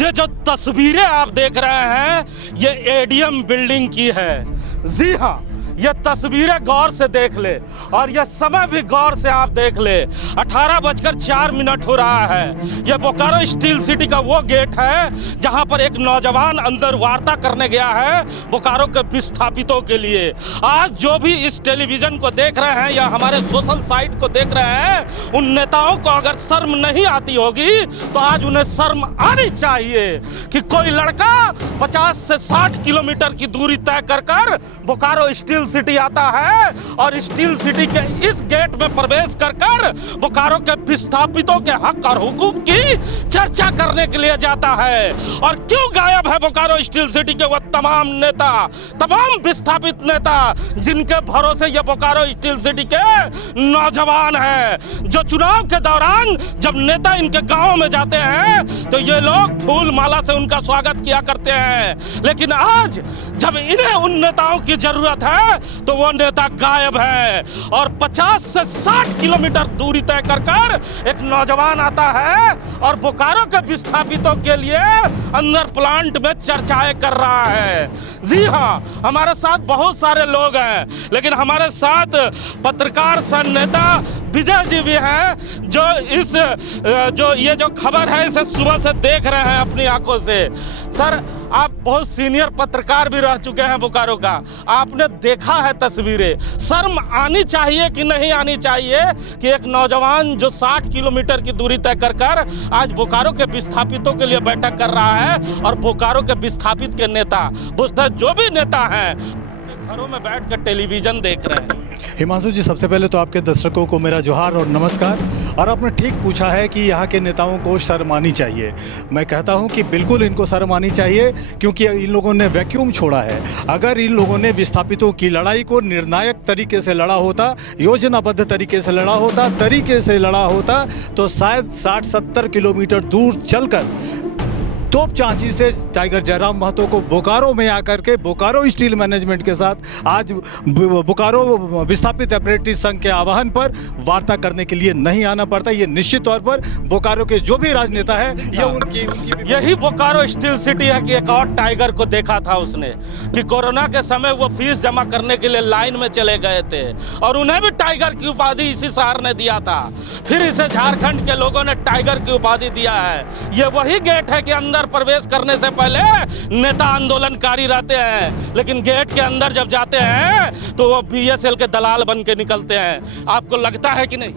ये जो तस्वीरें आप देख रहे हैं ये एडीएम बिल्डिंग की है। जी हाँ, ये तस्वीरें गौर से देख ले और ये समय भी गौर से आप देख ले। 18:04 हो रहा है। ये बोकारो स्टील सिटी का वो गेट है जहां पर एक नौजवान अंदर वार्ता करने गया है बोकारो के विस्थापितों के लिए। आज जो भी इस टेलीविजन को देख रहे हैं या हमारे सोशल साइट को देख रहे हैं, उन नेताओं को अगर शर्म नहीं आती होगी तो आज उन्हें शर्म आनी चाहिए कि कोई लड़का 50 से 60 किलोमीटर की दूरी तय कर बोकारो स्टील सिटी आता है और स्टील सिटी के इस गेट में प्रवेश कर बोकारो के विस्थापितों के हक और हुकूक की चर्चा करने के लिए जाता है। और क्यों गायब है बोकारो स्टील सिटी के वो तमाम नेता, तमाम विस्थापित नेता जिनके भरोसे ये बोकारो स्टील सिटी के नौजवान हैं, जो चुनाव के दौरान जब नेता इनके गांव में जाते हैं तो ये लोग फूल माला से उनका स्वागत किया करते हैं। लेकिन आज जब इन्हें उन नेताओं की जरूरत है तो वो नेता गायब है। और 50 से 60 किलोमीटर दूरी तय कर एक नौजवान आता है और बोकारो के विस्थापितों के लिए अंदर प्लांट में चर्चाएं कर रहा है। जी हाँ, हमारे साथ बहुत सारे लोग हैं, लेकिन हमारे साथ पत्रकार सह नेता विजय जी भी हैं जो ये जो खबर है इसे सुबह से देख रहे हैं अपनी आंखों से। सर, आप बहुत सीनियर पत्रकार भी रह चुके हैं बोकारो का, आपने देखा है तस्वीरें। शर्म आनी चाहिए कि नहीं आनी चाहिए कि एक नौजवान जो 60 किलोमीटर की दूरी तय कर आज बोकारो के विस्थापितों के लिए बैठक कर रहा है और बोकारो के विस्थापित के नेता जो भी नेता हैं घरों में बैठकर टेलीविजन देख रहे हैं। हिमांशु जी, सबसे पहले तो आपके दर्शकों को मेरा जोहार और नमस्कार। और आपने ठीक पूछा है कि यहाँ के नेताओं को शर्म आनी चाहिए। मैं कहता हूँ कि बिल्कुल इनको शर्म आनी चाहिए, क्योंकि इन लोगों ने वैक्यूम छोड़ा है। अगर इन लोगों ने विस्थापितों की लड़ाई को निर्णायक तरीके से लड़ा होता, योजनाबद्ध तरीके से लड़ा होता तो शायद 60-70 किलोमीटर दूर चलकर तोप चांची से टाइगर जयराम महतो को बोकारो में आकर के बोकारो स्टील मैनेजमेंट के साथ आज बोकारो विस्थापित अप्रेंटिस संघ के आह्वान पर वार्ता करने के लिए नहीं आना पड़ता। ये निश्चित तौर पर बोकारो के जो भी राजनेता है ये उनकी यही बोकारो स्टील सिटी है कि एक और टाइगर को देखा था उसने कि कोरोना के समय वो फीस जमा करने के लिए लाइन में चले गए थे और उन्हें भी टाइगर की उपाधि इसी शहर ने दिया था। फिर इसे झारखंड के लोगों ने टाइगर की उपाधि दिया है। ये वही गेट है कि अंदर प्रवेश करने से पहले नेता आंदोलनकारी रहते हैं, लेकिन गेट के अंदर जब जाते हैं तो वो बीएसएल के दलाल बन के निकलते हैं। आपको लगता है कि नहीं?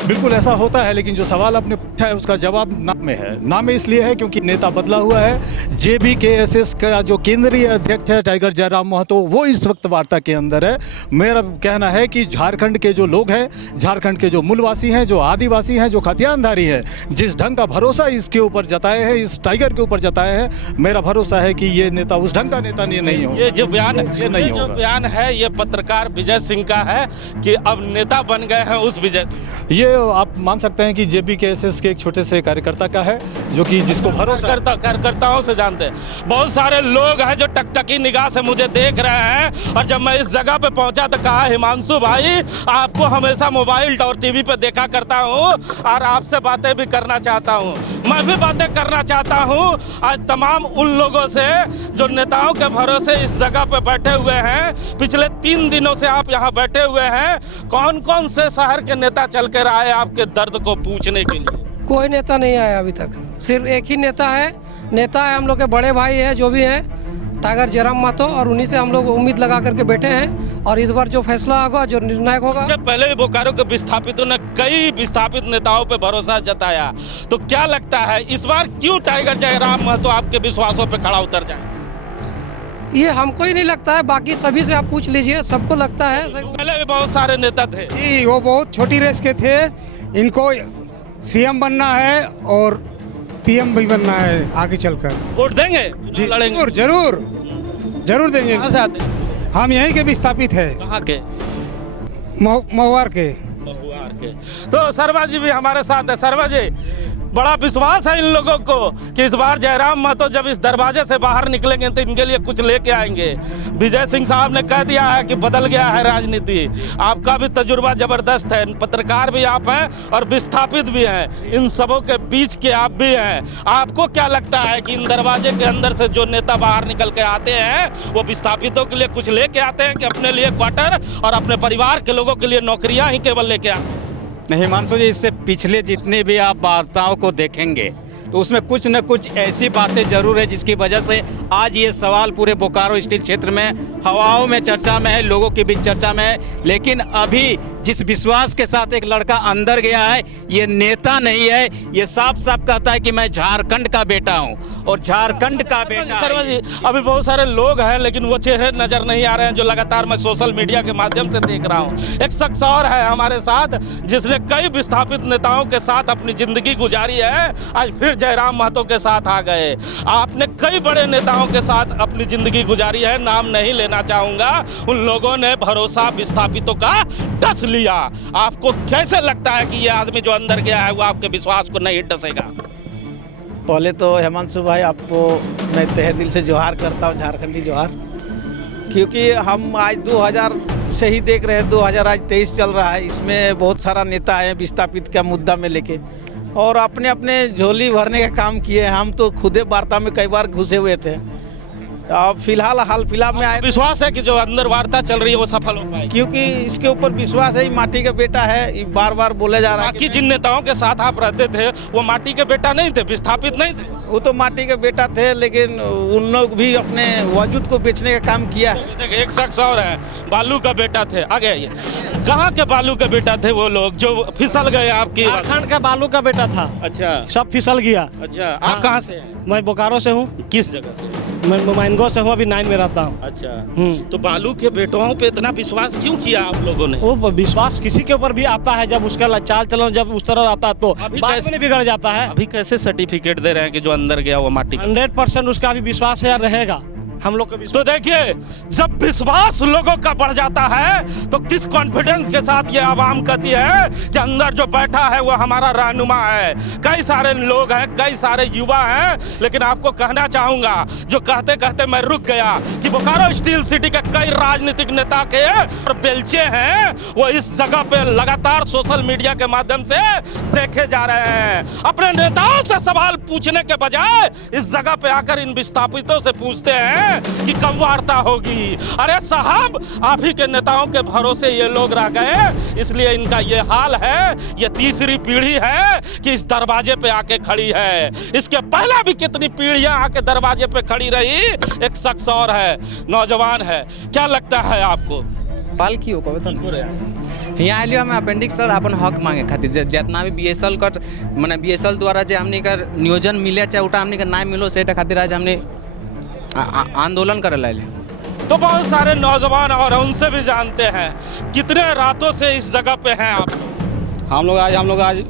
बिल्कुल ऐसा होता है, लेकिन जो सवाल आपने पूछा है उसका जवाब नाम में है। नाम में इसलिए है क्योंकि नेता बदला हुआ है। JBKSS का जो केंद्रीय अध्यक्ष है टाइगर जयराम महतो, वो इस वक्त वार्ता के अंदर है। मेरा कहना है कि झारखंड के जो लोग हैं, झारखंड के जो मूलवासी हैं, जो आदिवासी हैं, जो खतियानधारी हैं, जिस ढंग का भरोसा इसके ऊपर जताए हैं, इस टाइगर के ऊपर जताए हैं, मेरा भरोसा है कि ये नेता उस ढंग का नेता नहीं होगा। ये जो बयान है ये पत्रकार विजय सिंह का है कि अब नेता बन गए हैं उस विजय। ये आप मान सकते हैं कि JBKSS के एक छोटे से कार्यकर्ता का है, जो कि जिसको भरोसा कार्यकर्ताओं से जानते हैं। बहुत सारे लोग हैं जो टकटकी निगाह से मुझे देख रहे हैं और जब मैं इस जगह पे पहुंचा तो कहा, हिमांशु भाई आपको हमेशा मोबाइल और टीवी पे देखा करता हूं और आपसे बातें भी करना चाहता हूं। मैं भी बातें करना चाहता हूं आज तमाम उन लोगों से जो नेताओं के भरोसे इस जगह पे बैठे हुए हैं। पिछले 3 दिनों से आप यहाँ बैठे हुए हैं। कौन कौन से शहर के नेता चल कर आए आपके दर्द को पूछने के लिए? कोई नेता नहीं आया अभी तक, सिर्फ एक ही नेता है हम लोग के बड़े भाई है जो भी हैं, टाइगर जयराम महतो, और उन्हीं से हम लोग उम्मीद लगा करके बैठे हैं। और इस बार जो फैसला होगा, जो निर्णायक होगा। इससे पहले भी बोकारो के विस्थापितों ने कई विस्थापित नेताओं पे भरोसा जताया, तो क्या लगता है इस बार क्यों टाइगर जयराम महतो आपके विश्वासों पे खड़ा उतर जाए? ये हमको ही नहीं लगता है, बाकी सभी से आप पूछ लीजिए, सबको लगता है। पहले भी बहुत सारे नेता थे जी, वो बहुत छोटी रेस के थे। इनको CM बनना है और PM भी बनना है आगे चलकर। वोट देंगे? लड़ेंगे जरूर देंगे। कहाँ से आते हैं? हम यहीं के विस्थापित है। कहाँ के? महुआर के। तो शर्मा जी भी हमारे साथ है। शर्मा जी, बड़ा विश्वास है इन लोगों को कि इस बार जयराम महतो जब इस दरवाजे से बाहर निकलेंगे तो इनके लिए कुछ लेके आएंगे। विजय सिंह साहब ने कह दिया है कि बदल गया है राजनीति। आपका भी तजुर्बा जबरदस्त है, पत्रकार भी आप हैं और विस्थापित भी हैं, इन सबों के बीच के आप भी हैं। आपको क्या लगता है कि इन दरवाजे के अंदर से जो नेता बाहर निकल के आते हैं वो विस्थापितों के लिए कुछ लेके आते हैं कि अपने लिए क्वार्टर और अपने परिवार के लोगों के लिए नौकरियां ही केवल लेके आते हैं? नहीं हिमांशु जी, इससे पिछले जितने भी आप वार्ताओं को देखेंगे तो उसमें कुछ न कुछ ऐसी बातें जरूर है जिसकी वजह से आज ये सवाल पूरे बोकारो स्टील क्षेत्र में हवाओं में चर्चा में है, लोगों के बीच चर्चा में है। लेकिन अभी जिस विश्वास के साथ एक लड़का अंदर गया है, ये नेता नहीं है, ये साफ साफ कहता है कि मैं झारखंड का बेटा हूँ और झारखंड का बेटा शर्मा जी, अभी बहुत सारे लोग हैं लेकिन वो चेहरे नजर नहीं आ रहे हैं जो लगातार मैं सोशल मीडिया के माध्यम से देख रहा हूँ। एक शख्स और है हमारे साथ जिसने कई विस्थापित नेताओं के साथ अपनी जिंदगी गुजारी है, आज फिर जयराम महतो के साथ आ गए। आपने कई बड़े नेताओं के साथ अपनी जिंदगी गुजारी है, नाम नहीं लेना चाहूंगा। उन लोगों ने भरोसा विस्थापितों का डस लिया। आपको कैसे लगता है कि ये आदमी जो अंदर गया है वो आपके विश्वास को नहीं डसेगा? पहले तो हिमांशु भाई आपको मैं तहे दिल से जोहार करता हूँ, झारखंडी जोहार, क्योंकि हम आज 2000 से ही देख रहे हैं, 2023 चल रहा है, इसमें बहुत सारा नेता है विस्थापित का मुद्दा में लेके और अपने अपने झोली भरने का काम किए। हम तो खुदे वार्ता में कई बार घुसे हुए थे। अब फिलहाल हाल फिलहाल में आए, विश्वास है कि जो अंदर वार्ता चल रही है वो सफल हो पाएगी, क्योंकि इसके ऊपर विश्वास है, माटी का बेटा है, ये बार बार बोले जा रहा है। बाकी जिन नेताओं के साथ आप रहते थे वो माटी के बेटा नहीं थे, विस्थापित नहीं थे? वो तो माटी के बेटा थे, लेकिन उन लोग भी अपने वजूद को बेचने का काम किया है। देखिए एक शख्स और है, बालू का बेटा थे। आगे आइए, कहाँ के बालू के बेटा थे वो लोग जो फिसल गए आपकी? झारखंड का बालू का बेटा था, अच्छा सब फिसल गया। अच्छा, आप हाँ। कहाँ से हैं? मैं बोकारो से हूँ। किस जगह से? मैं माइनगो से हूँ, अभी 9 में रहता हूँ। अच्छा, तो बालू के बेटों पे इतना विश्वास क्यों किया आप लोगों ने? वो विश्वास किसी के ऊपर भी आता है, जब उसका चाल चलन जब उस तरह आता है तो अभी बाद कैसे- में बिगड़ जाता है। अभी कैसे सर्टिफिकेट दे रहे हैं कि जो अंदर गया वो माटी का? 100% उसका भी विश्वास है, रहेगा हम लोग का तो विश्वास। देखिए, जब विश्वास लोगों का बढ़ जाता है तो किस कॉन्फिडेंस के साथ ये आवाम कहती है कि अंदर जो बैठा है वो हमारा रहनुमा है। कई सारे लोग हैं, कई सारे युवा हैं, लेकिन आपको कहना चाहूंगा, जो कहते कहते मैं रुक गया, कि बोकारो स्टील सिटी के कई राजनीतिक नेता के और बेलचे हैं वो इस जगह पे लगातार सोशल मीडिया के माध्यम से देखे जा रहे हैं। अपने नेताओं से सवाल पूछने के बजाय इस जगह पे आकर इन विस्थापितों से पूछते हैं कि कब वार्ता होगी। अरे साहब, आप ही के नेताओं के भरोसे ये लोग रह गए, इसलिए इनका ये हाल है। ये तीसरी पीढ़ी है कि इस दरवाजे पे आके खड़ी है। इसके पहले भी कितनी पीढ़ियां आके दरवाजे पे खड़ी रही। एक शख्स और है, नौजवान है, क्या लगता है आपको? पाल की हो यहाँ आइलियो हम अपेंडिक्स सर अपन हक मांगे खातिर जितना भी बीएसएल का माने बीएसएल द्वारा जो हमने का नियोजन मिले चाहे उटा हमने का ना मिलो सेटा खातिर आज हमने आंदोलन करे लाइले। तो बहुत सारे नौजवान और उनसे भी जानते हैं, कितने रातों से इस जगह पे हैं आप? हम लोग आज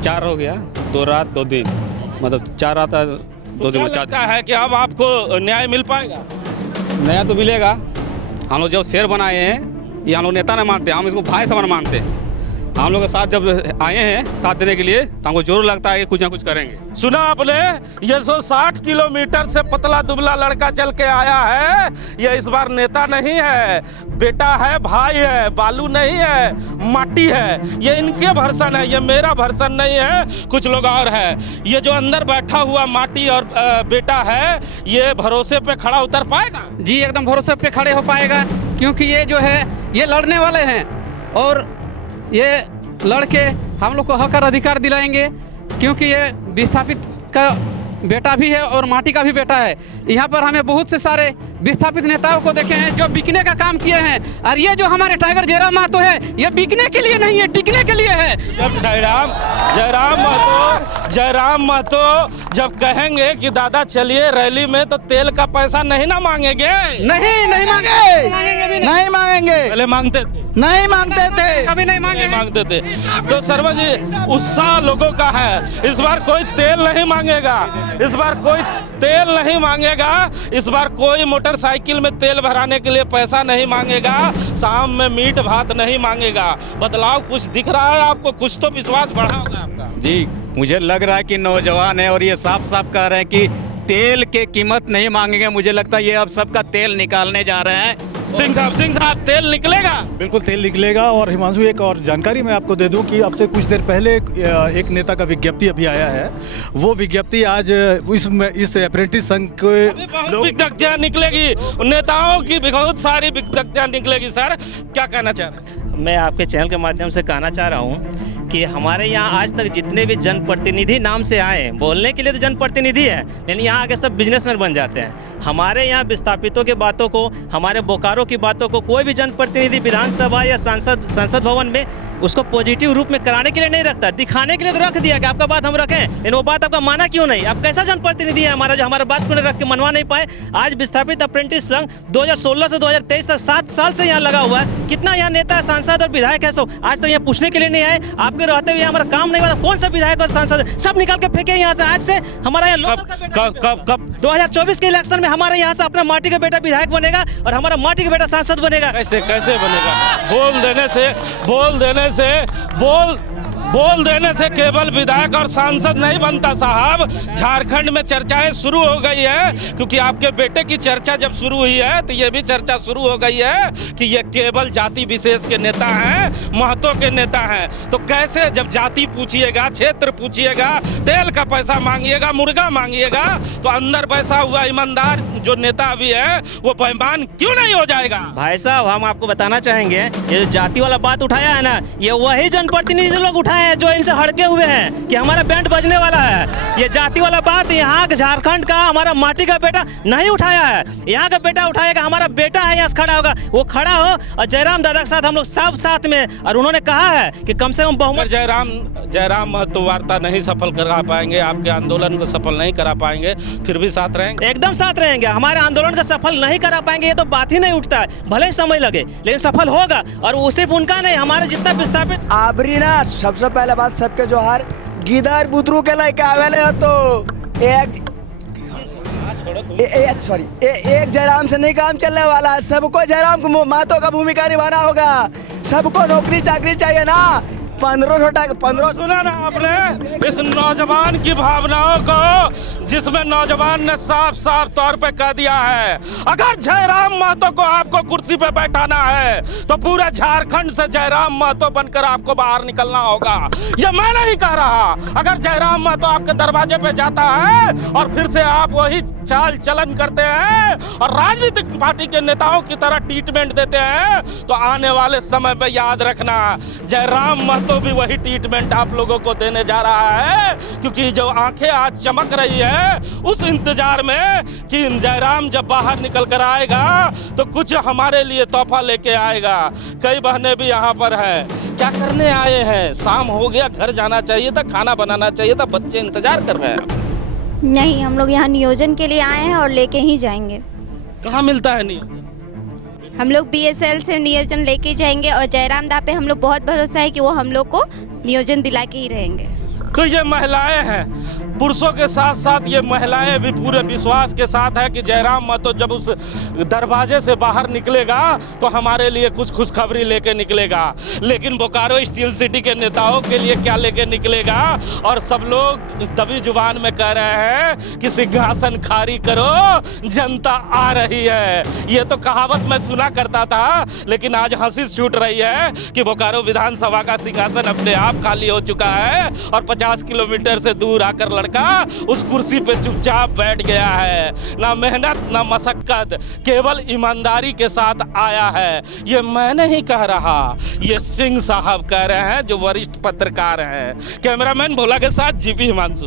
4 हो गया, 2 रात 2 दिन, मतलब 4 रात 2 दिन में 4 लगता है कि अब आपको न्याय मिल पाएगा? नया तो मिलेगा। हम लोग जब शेर बनाए हैं, ये हम लोग नेता नहीं मानते, हम इसको भाई समान मानते हैं। हम लोग के साथ जब आए हैं साथ देने के लिए तो हमको जरूर लगता है कि कुछ ना कुछ करेंगे। सुना आपने, ये 160 किलोमीटर से पतला दुबला लड़का चल के आया है। ये इस बार नेता नहीं है, बेटा है, भाई है, बालू नहीं है, माटी है। ये इनके भरसन है, ये मेरा भरसन नहीं है, कुछ लोग और है। ये जो अंदर बैठा हुआ माटी और बेटा है, ये भरोसे पे खड़ा उतर पाएगा? जी एकदम भरोसे पे खड़े हो पाएगा, क्योंकि ये जो है ये लड़ने वाले हैं और ये लड़के हम लोग को हक और अधिकार दिलाएंगे, क्योंकि ये विस्थापित का बेटा भी है और माटी का भी बेटा है। यहाँ पर हमें बहुत से सारे विस्थापित नेताओं को देखे हैं जो बिकने का काम किए हैं, और ये जो हमारे टाइगर जयराम महतो है ये बिकने के लिए नहीं है, टिकने के लिए है। जब जयराम महतो जब कहेंगे कि दादा चलिए रैली में, तो तेल का पैसा नहीं ना मांगेंगे? नहीं मांगेंगे, नहीं मांगेंगे। पहले मांगते थे। नहीं मांगते थे, कभी नहीं नहीं मांगते थे। तो शर्मा जी उत्साह लोगों का है, इस बार कोई तेल नहीं मांगेगा, इस बार कोई तेल नहीं मांगेगा, इस बार कोई मोटरसाइकिल में तेल भराने के लिए पैसा नहीं मांगेगा, शाम में मीट भात नहीं मांगेगा। बदलाव कुछ दिख रहा है आपको? कुछ तो विश्वास बढ़ा होगा आपका। जी मुझे लग रहा है कि नौजवान है और ये साफ साफ कह रहे हैं कि तेल के कीमत नहीं मांगेंगे। मुझे लगता है ये अब सबका तेल निकालने जा रहे हैं। सिंह साहब तेल निकलेगा? बिल्कुल तेल निकलेगा। और हिमांशु एक और जानकारी मैं आपको दे दूं कि अब से कुछ देर पहले एक नेता का विज्ञप्ति अभी आया है। वो विज्ञप्ति आज इस अप्रेंटिस संघ के लोग विज्ञप्तियां निकलेगी, नेताओं की बहुत सारी विज्ञप्तियां निकलेगी। सर क्या कहना चाह रहे हैं? मैं आपके चैनल के माध्यम से कहना चाह रहा हूँ कि हमारे यहाँ आज तक जितने भी जनप्रतिनिधि नाम से आए, बोलने के लिए तो जनप्रतिनिधि है, लेकिन यहाँ आके सब बिजनेसमैन बन जाते हैं। हमारे यहाँ विस्थापितों की बातों को, हमारे बोकारो की बातों को कोई भी जनप्रतिनिधि विधानसभा या संसद भवन में उसको पॉजिटिव रूप में कराने के लिए नहीं रखता, दिखाने के लिए तो रख दिया कि आपका बात हम रखें, लेकिन वो बात आपका माना क्यों नहीं? आप कैसा जनप्रतिनिधि है हमारा जो हमारा बात को रख के मनवा नहीं पाए? आज विस्थापित अप्रेंटिस संघ 2016 से 2023 तक 7 साल से यहाँ लगा हुआ है। कितना यहाँ नेता, सांसद और विधायक है, सो आज तो यहाँ पूछने के लिए नहीं आए। आपके रहते हुए हमारा काम नहीं हुआ। कौन सा विधायक और सांसद सब निकाल के फेंके यहाँ से? आज से हमारा यहाँ लोकल का बेटा कब 2024 के इलेक्शन में हमारे यहाँ से अपना माटी का बेटा विधायक बनेगा और हमारा माटी का बेटा सांसद बनेगा। कैसे बनेगा? बोल देने से केवल विधायक और सांसद नहीं बनता साहब। झारखंड में चर्चाएं शुरू हो गई है, क्योंकि आपके बेटे की चर्चा जब शुरू हुई है तो ये भी चर्चा शुरू हो गई है कि ये केवल जाति विशेष के नेता हैं, महतो के नेता हैं। तो कैसे, जब जाति पूछिएगा, क्षेत्र पूछिएगा, तेल का पैसा मांगिएगा, मुर्गा मांगिएगा, तो अंदर बैसा हुआ ईमानदार जो नेता भी है वो बेईमान क्यों नहीं हो जाएगा? भाई साहब हम आपको बताना चाहेंगे, ये जो जाति वाला बात उठाया है ना, ये वही जनप्रतिनिधि लोग उठाए हैं जो इनसे हटके हुए हैं कि हमारा बैंड बजने वाला है। ये जाति वाला बात यहाँ झारखंड का हमारा माटी का बेटा नहीं उठाया है। यहाँ का बेटा उठाएगा, हमारा बेटा है यहाँ से खड़ा होगा, वो खड़ा हो और जयराम दादा के साथ हम लोग सब साथ में। और उन्होंने कहा है कि कम से कम बहुमत। जयराम महतो वार्ता नहीं सफल करा पाएंगे, आपके आंदोलन को सफल नहीं करा पाएंगे, फिर भी साथ रहेंगे? एकदम साथ रहेंगे। हमारे आंदोलन का सफल नहीं करा पाएंगे ये तो बात ही नहीं उठता है, भले ही समय लगे, लेकिन सफल होगा। और वो सिर्फ उनका नहीं, हमारे जितना विस्थापित आबरी ना, सबसे पहले बात सबके जोहार। गिदर बुतरू के लेके आवेले हो तो एक जयराम से नहीं काम चलने वाला है। सबको जयराम को महतो का भूमिका निभाना होगा। सबको नौकरी चाकरी चाहिए ना। 1500 सुना ना आपने इस नौजवान की भावनाओं को, जिसमें नौजवान ने साफ साफ तौर पे कह दिया है अगर जयराम महतो को आपको कुर्सी पे बैठाना है तो पूरे झारखंड से जयराम महतो बनकर आपको बाहर निकलना होगा। ये मैं नहीं कह रहा। अगर जयराम महतो आपके दरवाजे पे जाता है और फिर से आप वही चाल चलन करते हैं और राजनीतिक पार्टी के नेताओं की तरह ट्रीटमेंट देते हैं, तो आने वाले समय पे याद रखना जयराम तो भी वही ट्रीटमेंट आप लोगों को देने जा रहा है। क्योंकि जो आंखें आज चमक रही है उस इंतजार में कि जयराम जब बाहर निकल कर आएगा तो कुछ हमारे लिए तोहफा लेके आएगा। कई बहनें भी यहाँ पर है, क्या करने आए हैं? शाम हो गया, घर जाना चाहिए था, खाना बनाना चाहिए था, बच्चे इंतजार कर रहे हैं। नहीं, हम लोग यहाँ नियोजन के लिए आए हैं और लेके ही जाएंगे। कहाँ मिलता है नियोजन? हम लोग BSL से नियोजन लेके जाएंगे और जयराम दा पे हम लोग बहुत भरोसा है कि वो हम लोग को नियोजन दिला के ही रहेंगे। तो ये महिलाएं हैं, पुरुषों के साथ साथ ये महिलाएं भी पूरे विश्वास के साथ है कि जयराम महतो जब उस दरवाजे से बाहर निकलेगा तो हमारे लिए कुछ खुशखबरी लेके निकलेगा। लेकिन बोकारो स्टील सिटी के नेताओं के लिए क्या लेके निकलेगा? और सब लोग दबी जुबान में कह रहे हैं कि सिंहासन खाली करो, जनता आ रही है। ये तो कहावत मैं सुना करता था, लेकिन आज हंसी छूट रही है कि बोकारो विधानसभा का सिंहासन अपने आप खाली हो चुका है और 50 किलोमीटर से दूर आकर लड़का उस कुर्सी पे चुपचाप बैठ गया है। ना मेहनत ना मशक्कत, केवल ईमानदारी के साथ आया है। ये मैं नहीं कह रहा, ये सिंह साहब कह रहे हैं जो वरिष्ठ पत्रकार हैं। कैमरामैन भोला के साथ जीपी हिमांशु।